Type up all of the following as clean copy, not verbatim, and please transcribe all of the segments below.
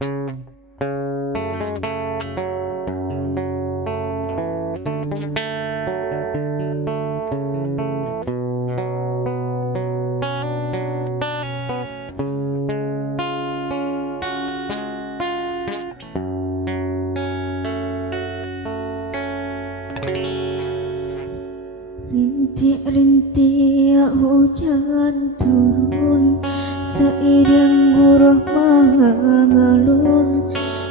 Rintik-rintik hujan turun, seiring guruh mengalun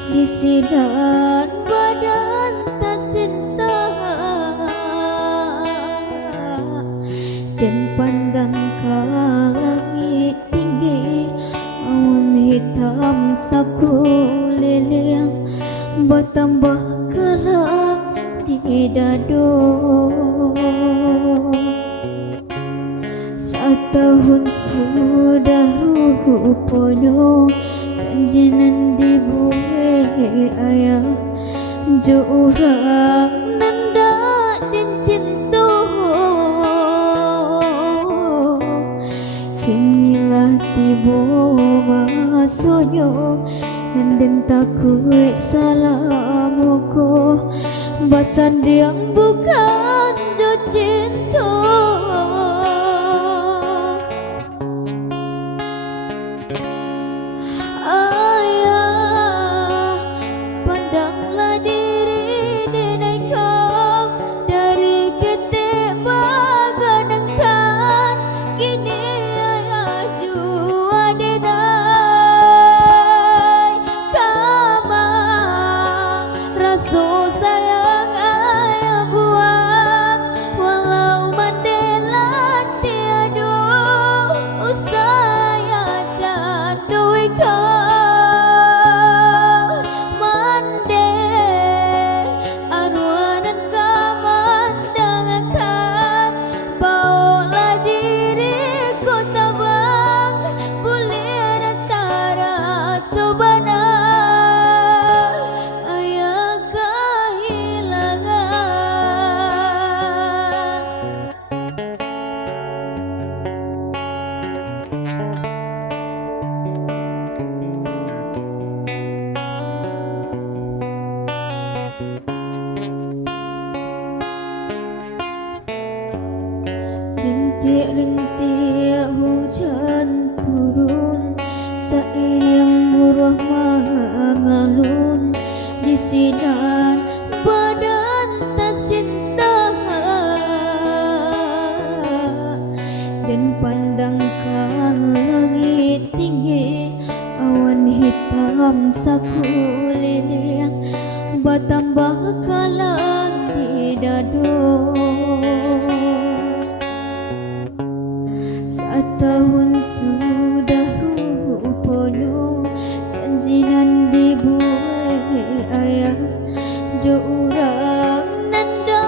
di sidan badan tersinta, dan pandang ke langit tinggi, awan hitam sapu leleng bertambah kerap di dado. Setahun sudah rupanya janji nan dibuat ayah, jo orang nanda dan cinta, kinilah tiba masanya dan takut salah muka basan yang bukan jo cinta. Rintik-rintik hujan turun, seiring buruh mengalun di sidan badan tersinta, dan pandangkan langit tinggi, awan hitam sapu leleng bertambah kalah di dado. Setahun sudah rupanya janji nan dibuat ayah, jo orang nanda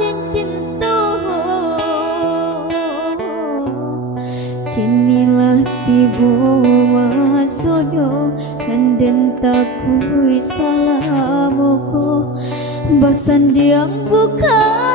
dan cinta, kinilah tiba masanya dan takut salah muka basan yang bukan